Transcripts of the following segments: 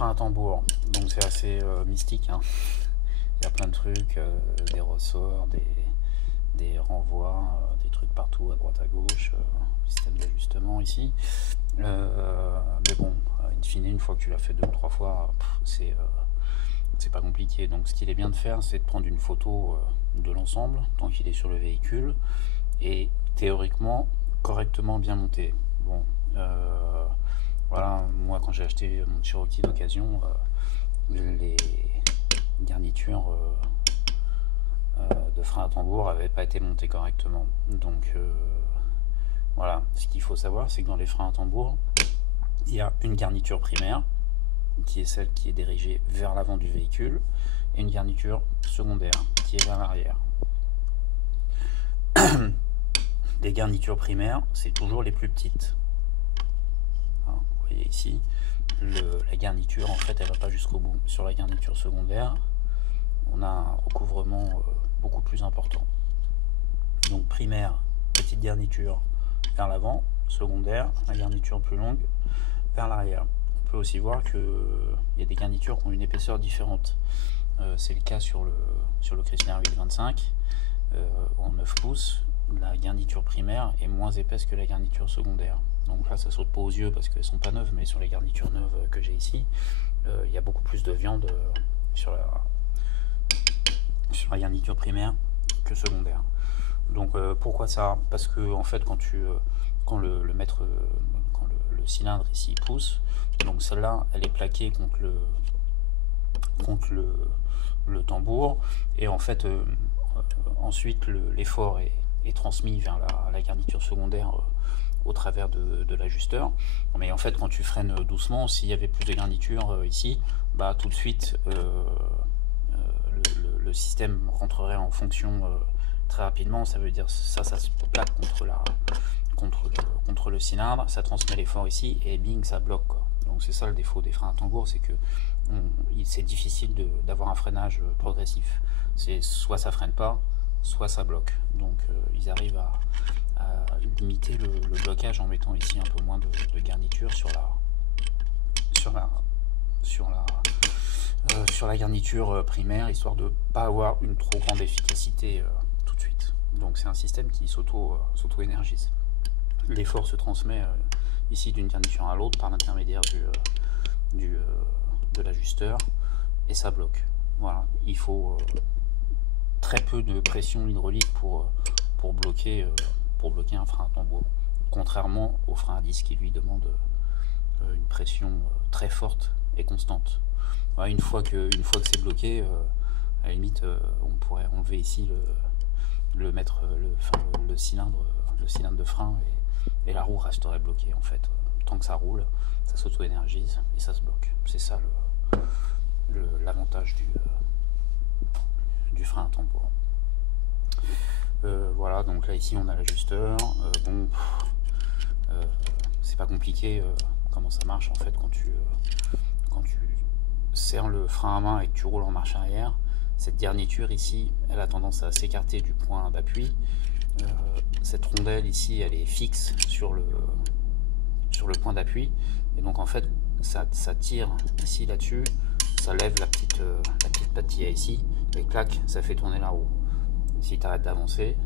frein à tambour, donc c'est assez mystique, hein. Il y a plein de trucs, des ressorts, des renvois, des trucs partout à droite à gauche, système d'ajustement ici. Mais bon, in fine, une fois que tu l'as fait 2 ou 3 fois, c'est pas compliqué. Donc ce qu'il est bien de faire, c'est de prendre une photo de l'ensemble tant qu'il est sur le véhicule et théoriquement correctement bien monté. Bon, voilà, moi quand j'ai acheté mon Cherokee d'occasion, les garnitures de frein à tambour n'avaient pas été montées correctement. Donc voilà, ce qu'il faut savoir, c'est que dans les freins à tambour, il y a une garniture primaire qui est celle qui est dirigée vers l'avant du véhicule et une garniture secondaire qui est vers l'arrière. Les garnitures primaires, c'est toujours les plus petites. Vous voyez ici, la garniture, en fait, elle ne va pas jusqu'au bout. Sur la garniture secondaire, on a un recouvrement beaucoup plus important. Donc primaire, petite garniture vers l'avant, secondaire, la garniture plus longue vers l'arrière. On peut aussi voir qu'il y a des garnitures qui ont une épaisseur différente. C'est le cas sur le Chrysler 825 en 9 pouces. La garniture primaire est moins épaisse que la garniture secondaire. Donc là, ça saute pas aux yeux parce qu'elles sont pas neuves, mais sur les garnitures neuves que j'ai ici, il y a beaucoup plus de viande sur la garniture primaire que secondaire. Donc pourquoi ça? Parce que en fait, quand le cylindre ici pousse, donc celle-là, elle est plaquée contre le tambour, et en fait, ensuite l'effort est transmis vers la garniture secondaire au travers de l'ajusteur. Mais en fait, quand tu freines doucement, s'il y avait plus de garniture ici, bah tout de suite le système rentrerait en fonction très rapidement. Ça veut dire ça se plaque contre le cylindre, ça transmet l'effort ici et bing, ça bloque, quoi. Donc c'est ça le défaut des freins à tambour, c'est que c'est difficile d'avoir un freinage progressif. C'est soit ça freine pas, soit ça bloque. Donc ils arrivent à limiter le blocage en mettant ici un peu moins de garniture sur la garniture primaire, histoire de ne pas avoir une trop grande efficacité tout de suite. Donc c'est un système qui s'auto-énergise. L'effort se transmet ici d'une garniture à l'autre par l'intermédiaire de l'ajusteur et ça bloque. Voilà, il faut très peu de pression hydraulique pour bloquer un frein à tambour, contrairement au frein à disque qui lui demande une pression très forte et constante. Voilà, une fois que c'est bloqué, à la limite on pourrait enlever ici le cylindre de frein et la roue resterait bloquée. En fait, tant que ça roule, ça s'auto-énergise et ça se bloque. C'est ça l'avantage du frein à tambour. Voilà, donc là ici on a l'ajusteur. Bon, c'est pas compliqué comment ça marche en fait quand tu serres le frein à main et que tu roules en marche arrière. Cette garniture ici, elle a tendance à s'écarter du point d'appui. Cette rondelle ici, elle est fixe sur le point d'appui, et donc en fait ça tire ici là-dessus, ça lève la petite patte qu'il y a ici, et clac, ça fait tourner la roue. Si tu arrêtes d'avancer,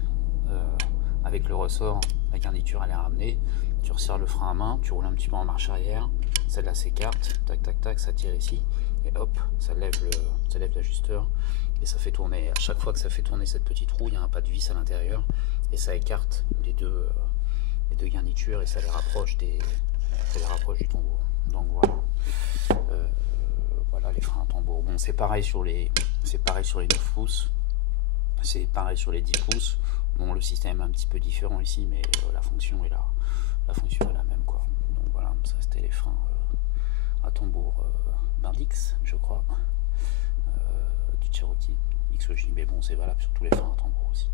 avec le ressort, la garniture elle est ramenée, tu resserres le frein à main, tu roules un petit peu en marche arrière, celle-là s'écarte, tac tac tac, ça tire ici, et hop, ça lève l'ajusteur, et ça fait tourner. À chaque fois que ça fait tourner cette petite roue, il y a un pas de vis à l'intérieur, et ça écarte les deux garnitures, et ça les rapproche du tambour. Donc voilà. Voilà les freins à tambour. Bon, c'est pareil sur les 9 pouces, c'est pareil sur les 10 pouces. Bon, le système est un petit peu différent ici, mais la fonction est la même, quoi. Donc voilà, ça c'était les freins à tambour Bendix, je crois, du Cherokee XOJ. Mais bon, c'est valable sur tous les freins à tambour aussi.